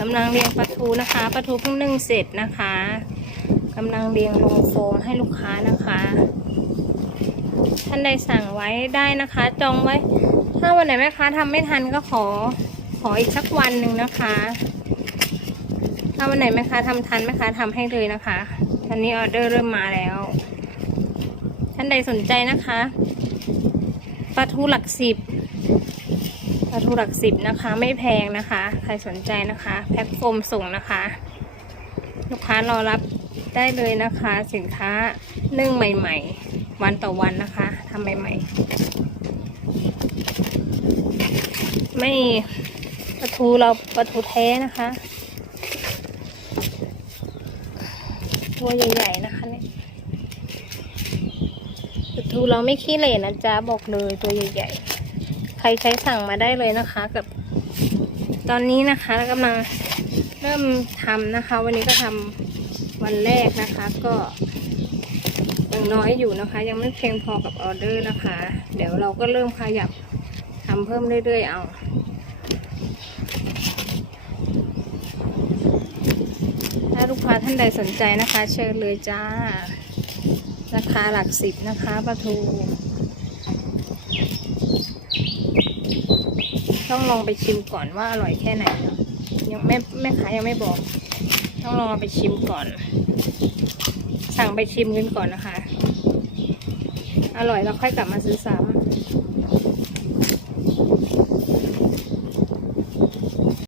กำลังเรียงปลาทูนะคะปลาทูเพิ่งนึ่งเสร็จนะคะกำลังเรียงลงโฟมให้ลูกค้านะคะ ท่านใดสั่งไว้ได้นะคะ จองไว้ ถ้าวันไหนแม่ค้าทำไม่ทันก็ขอขออีกสักวันหนึ่งนะคะ ถ้าวันไหนแม่ค้าทำทันแม่ค้าทำให้เลยนะคะตอนนี้ออเดอร์เริ่มมาแล้ว ท่านใดสนใจนะคะปลาทูหลักสิบ ปลาทูหลักสิบนะคะ ไม่แพงนะคะ ใครสนใจนะคะ แพ็คโฟมส่งนะคะ ลูกค้ารอรับได้เลยนะคะ สินค้านึ่งใหม่ ๆ วันต่อวันนะคะทำใหม่ ๆ ไม่ปลาทูเราปลาทูแท้นะคะตัวใหญ่ๆนะคะเนี่ยปลาทูเราไม่ขี้เหร่นะจ๊ะบอกเลยตัวใหญ่ๆ ใครใช้สั่งมาได้เลยนะคะ กับ ตอนนี้นะคะกำลังเริ่มทำนะคะ วันนี้ก็ทำวันแรกนะคะ ก็ยังน้อยอยู่นะคะ ยังไม่เพียงพอกับออเดอร์นะคะ เดี๋ยวเราก็เริ่มขยับทำเพิ่มเรื่อยๆเอาถ้าลูกค้าท่านใดสนใจนะคะ เชิญเลยจ้า ราคาหลักสิบนะคะปลาทู ต้องลองไปชิมก่อนว่าอร่อยแค่ไหนนะยังแม่แม่ค้ายังไม่บอก ต้องลองเอาไปชิมก่อน สั่งไปชิมกันก่อนนะคะ อร่อยแล้วค่อยกลับมาซื้อซ้ำ